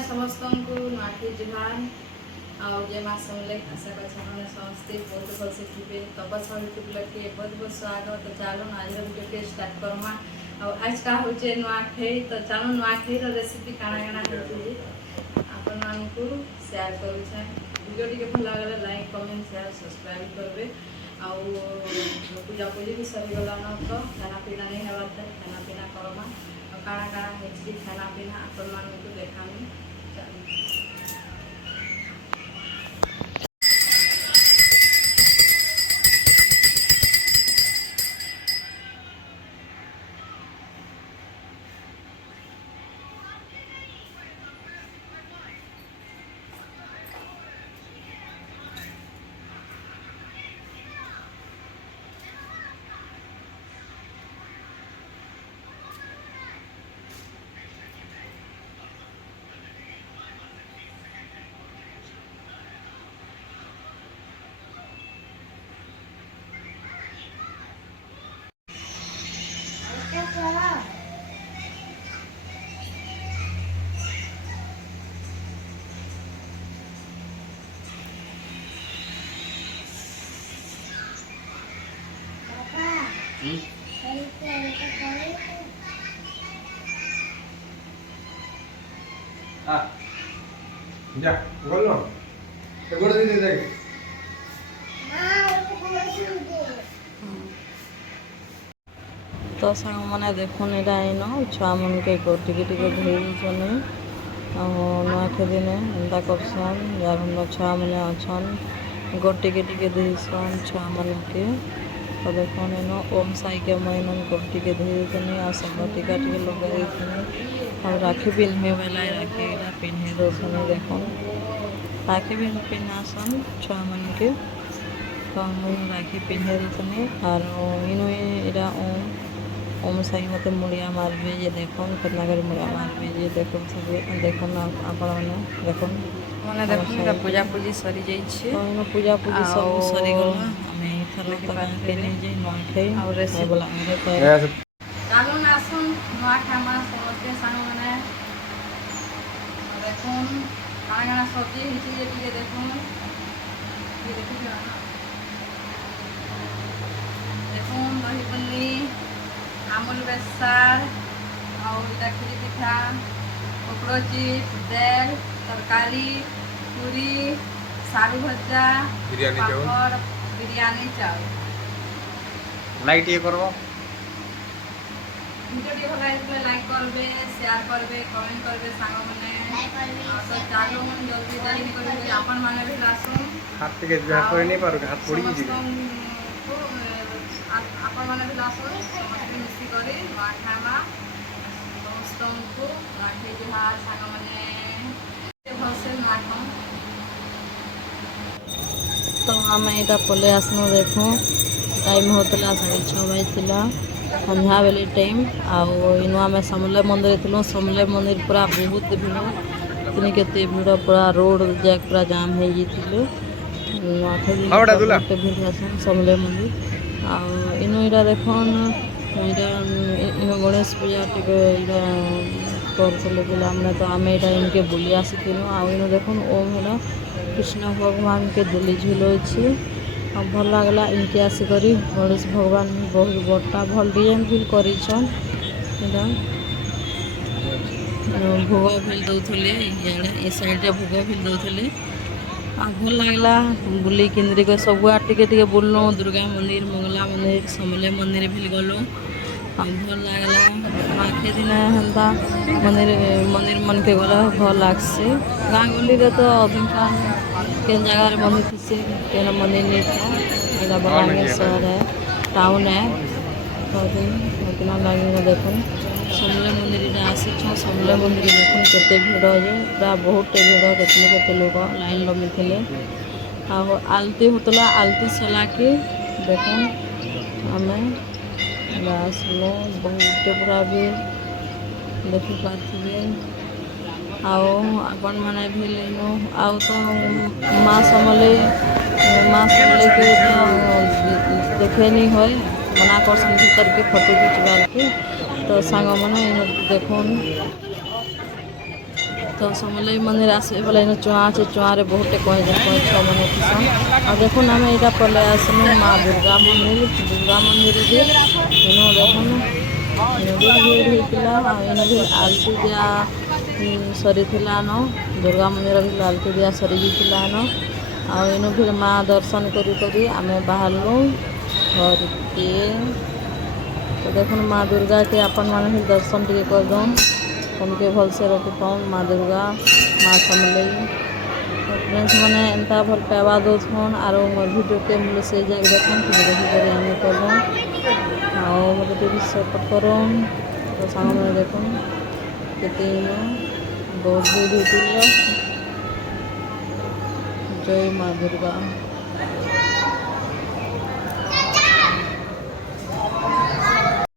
समस्त को नुआखी जुहार आउ जे मास समले आशा करछन माने समस्ते बहुत भलसे थिबे तपस्या यूट्यूब लगे बहुत बहुत स्वागत। तो चलो आज वीडियो स्टार्ट करमा। आज का होचे नुआखी तो चलो नुआखी रो रेसिपी काना काना होची आपन मानकू शेयर करू छै। वीडियो टिके भल लागले लाइक कमेंट शेयर सब्सक्राइब करबे। आउ पूजा पूजी भी सरी गला न तो खाना पीना नहीं हवा था खाना पीना करमा काना काना हेची खाना पीना आपन मानकू देखामी। Ya, golno. Te godo dite देख। तो सांग मैंने देखुन एटा इन छुआ मन के टिके टिके धोईछन नुआखी दिन एंता करसन यार हम छुआ मैंने अच्छन गोट टिके टिके धोईछन छुआ मन के। तो देखुन इन ओम साई के मैंने गोट टिके धोईछन आ सब टिका टिके लगाई और राखी पिन्हे वाला राखी पिन्हे दोसन देखुन राखी भी पिन्हासन छुआ मन के। तो हम राखी पिन्हे दोसन और इनो एरा ओम साई मत मुड़िया मारबे ये देखुन कितना कर मुड़िया मारबे ये देखुन सब देखुन आपण माने देखुन माने देखुन का पूजा पूजी सरी जाई छै। तो इन पूजा पूजी सब सरी गला हमें थर तक के नहीं जे नुआखी और रेसिपी बोला हमरे पे चालो ना सुन नुआखी मा समझते संग माने देखुन काना काना सब्जी हिची जे टिके देखुन ये देखि ना देखुन दही पल्ली আমুল বেসার और इटा खिरी पिठा पकड़ो चिप्स दाल तरकारी पूरी सारू भजा पापड़ बिरयानी चावल लाइक ये करबो वीडियो टी भला इसले लाइक करबे शेयर करबे कमेंट करबे सांग माने तो चालो मन जल्दी जल्दी करबे आपन माने भी लासुन हाथ के जा कोई नहीं पारो हाथ पड़ी जी आपन माने भी लासुन समस्त मिसी करे नुआखामा समस्त को नुआखी जुहार सांग माने भलसे नुआखा। तो आम यहाँ पले आसनु देखु टाइम होता 6:30 बजता संध्या बेले टाइम आउ आम समले मंदिर थी समले मंदिर पूरा बहुत भीड़ इतनी केते भीड़ पूरा रोड जाक पूरा जाम हो भीड़ आसन समले मंदिर आउ इटा देखन इन गणेश पूजा टे करते पे तो आम यहाँ इनके बुली आसीलु आउ देखुन ओम है कृष्ण भगवान के दिल्ली झुलुची भल लगला इनके आसिक गणेश भगवान बहुत बड़ा भल डिजाइन भी करछन भोग भी दौले ये साइड भोग भी दौले आ भल लगला बुली केन्द्रिक सब टे बुलल दुर्गा मंदिर मंगला मंदिर समले मंदिर भी गलु आ भल लगला नुआखी दिन हेन्ता मंदिर मंदिर मन के गला भल लगसी गाँ गली तो अधिकांश केन जगह मंदिर थी केन मंदिर नहीं था यहाँ बलांगीर शहर है टाउन है तो कितना लगे देखुन समले मंदिर आसी समले मंदिर देखुन केते भीड़ है पूरा बहुत भीड़ कितने केते लोग लाइन लगी थे आलती होता आलती सला के देखुन आम आसलु बहुत पूरा भी देखी पारे आपण मैंने भी लेनु आउ तो माँ समले के तो देखे नहीं हो मना कर भीतर के फोटो खिंचवार के तो सांग मैंने देखुन तो समलेई मंदिर आसबे बोले इन चुआ अच्छे चुआरे बहुते कहीं छः मैंने किसान और देखो आम यहाँ पड़े आसनु माँ दुर्गा मंदिर भी इनो देखो इनो भी भीड़ होता इनो भी आलती दिया सरी न दुर्गा मंदिर भी आलती दिया सरी न आनो भी माँ दर्शन करी आम बाहरलु घर के तो देखो माँ दुर्गा के अपन मान दर्शन टे करदे उनके भल से रखुन माँ दुर्गा माँ समलेई तो फ्रेंड्स मैंने एंता भल पावा दौन और मोर वीडियो के मूल्य से जाके देखूँ देखिक आम कर मतलब भी सपोर्ट कर तो सांग मैंने देख के दौड़ भी जय माँ दुर्गा।